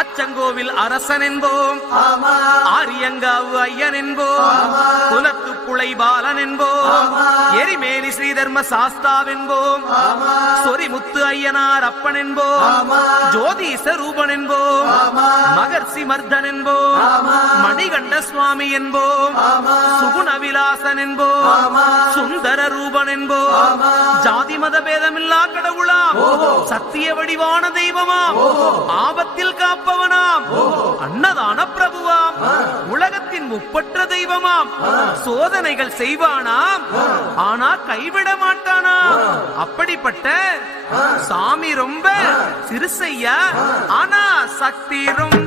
அச்சங்கோவில் அரசன் என்போம், ஆரியங்காவு ஐயன் என்போம், குலத்து புளை பாலன் என்போம், எரிமேலி ஸ்ரீதர்ம சாஸ்தாவென்போம், சொரிமுத்து ஐயனார் அப்பன் என்போம், ஜோதிச ரூபன் என்போம், மகர்ஷி மர்தன் என்போம், மணிகண்ட சுவாமி என்போம், சுகுணவிலாசன் என்போம், சுந்தர ரூபன் என்போம், ஜாதி மத பேதமில்லா கடவுளாம், சத்திய வடிவான தெய்வமாம், ஆபத்தில் காப்பவனாம், அன்னதான பிரபுவாம், உலகத்தின் முப்பற்ற தெய்வமாம், சோதனைகள் செய்வானாம், ஆனா கைவிட மாட்டானாம். அப்படிப்பட்ட சாமி ரொம்ப சிறுசையா, ஆனா சக்தி ரொம்ப